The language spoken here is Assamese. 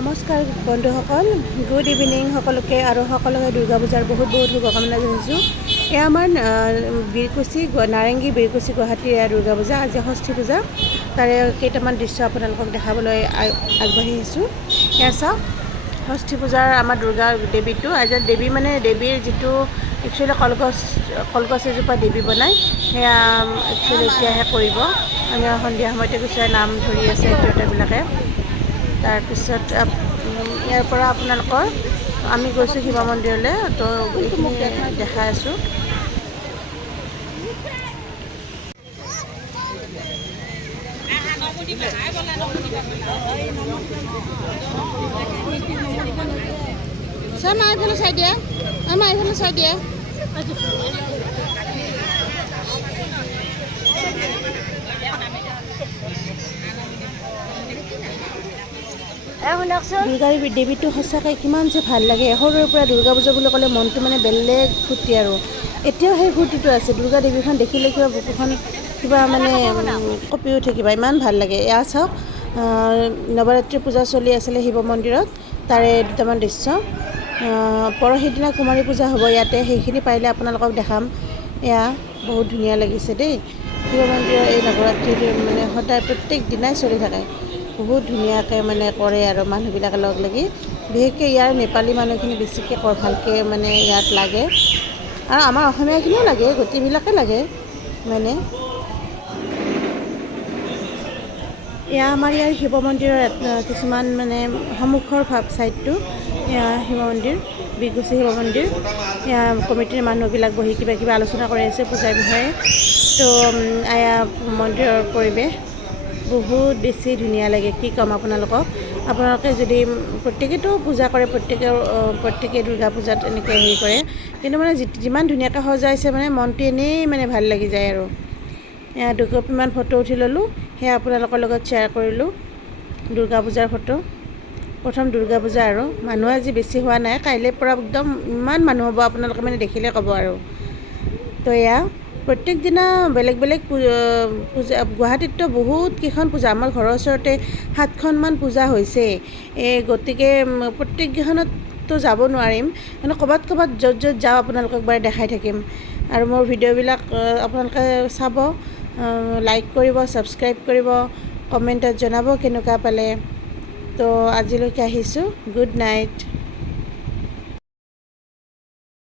নমস্কাৰ বন্ধুসকল, গুড ইভিনিং সকলোকে আৰু সকলোকে দুৰ্গা পূজাৰ বহুত বহুত শুভকামনা জনাইছোঁ। এয়া আমাৰ বীৰকুছি নাৰেংগী বীৰকুছি গুৱাহাটীৰ এয়া দুৰ্গা পূজা। আজি ষষ্ঠী পূজা, তাৰে কেইটামান দৃশ্য আপোনালোকক দেখাবলৈ আগবাঢ়ি আহিছোঁ। এয়া চাওক, ষষ্ঠী পূজাৰ আমাৰ দুৰ্গা দেৱীটো আজি দেৱী মানে দেৱীৰ যিটো একচুৱেলি কলগছ এজোপা দেৱী বনায়, সেয়া একচুৱেলি এতিয়াহে কৰিব। আমি সন্ধিয়া সময়তে কিছুমান নাম ধৰি আছে তিৰোতাবিলাকে। তাৰপিছত ইয়াৰ পৰা আপোনালোকৰ আমি গৈছোঁ শিৱ মন্দিৰলৈ, তো এইখিনি দেখাই আছোঁ। মা এইফালে চাই দিয়া, আমাৰ এইফালে চাই দিয়া। দুৰ্গা দেৱীটো সঁচাকৈ কিমান যে ভাল লাগে। সৰুৰে পৰা দুৰ্গা পূজা বুলি ক'লে মনটো মানে বেলেগ ফূৰ্তি আৰু এতিয়াও সেই ফূৰ্তিটো আছে। দুৰ্গা দেৱীখন দেখিলে কিবা বুকুখন কিবা মানে কঁপি উঠে, কিবা ইমান ভাল লাগে। এয়া চাওক, নৱৰাত্ৰি পূজা চলি আছিলে শিৱ মন্দিৰত, তাৰে দুটামান দৃশ্য। পৰহিৰ দিনা কুমাৰী পূজা হ'ব ইয়াতে, সেইখিনি পাৰিলে আপোনালোকক দেখাম। এয়া বহুত ধুনীয়া লাগিছে দেই। শিৱ মন্দিৰৰ এই নৱৰাত্ৰিটো মানে সদায় প্ৰত্যেক দিনাই চলি থাকে। বহুত ধুনীয়াকৈ মানে কৰে আৰু মানুহবিলাকে লগ লাগি, বিশেষকৈ ইয়াৰ নেপালী মানুহখিনি বেছিকৈ ভালকৈ মানে ইয়াত লাগে, আৰু আমাৰ অসমীয়াখিনিও লাগে, গোটেইবিলাকে লাগে মানে। এয়া আমাৰ ইয়াৰ শিৱ মন্দিৰৰ কিছুমান মানে সন্মুখৰ ছাইডটো এয়া শিৱ মন্দিৰ, বীৰকুছি শিৱ মন্দিৰ। এয়া কমিটিৰ মানুহবিলাক বহি কিবা কিবা আলোচনা কৰি আছে পূজাৰ বিষয়ে। তো এয়া মন্দিৰৰ পৰিৱেশ বহুত বেছি ধুনীয়া লাগে, কি ক'ম আপোনালোকক। আপোনালোকে যদি প্ৰত্যেকেতো পূজা কৰে, প্ৰত্যেকে দুৰ্গা পূজাত এনেকৈ হেৰি কৰে, কিন্তু মানে যিমান ধুনীয়াকৈ সজাইছে মানে মনটো এনেই মানে ভাল লাগি যায় আৰু। এয়া দুকপিমান ফটো উঠি ল'লোঁ, সেয়া আপোনালোকৰ লগত শ্বেয়াৰ কৰিলোঁ। দুৰ্গা পূজাৰ ফটো, প্ৰথম দুৰ্গা পূজা আৰু মানুহ আজি বেছি হোৱা নাই, কাইলৈৰ পৰা একদম ইমান মানুহ হ'ব আপোনালোকে মানে দেখিলে ক'ব আৰু। তো এয়া প্ৰত্যেক দিনা বেলেগ বেলেগ পূজা, গুৱাহাটীততো বহুত কেইখন পূজা, আমাৰ ঘৰৰ ওচৰতে 7খনমান পূজা হৈছে। গতিকে প্ৰত্যেককেইখনততো যাব নোৱাৰিম, কিন্তু ক'ৰবাত য'ত য'ত যাওঁ আপোনালোকক একবাৰ দেখাই থাকিম। আৰু মোৰ ভিডিঅ'বিলাক আপোনালোকে চাব, লাইক কৰিব, ছাবস্ক্ৰাইব কৰিব, কমেণ্টত জনাব কেনেকুৱা পালে। তো আজিলৈকে আহিছোঁ, গুড নাইট।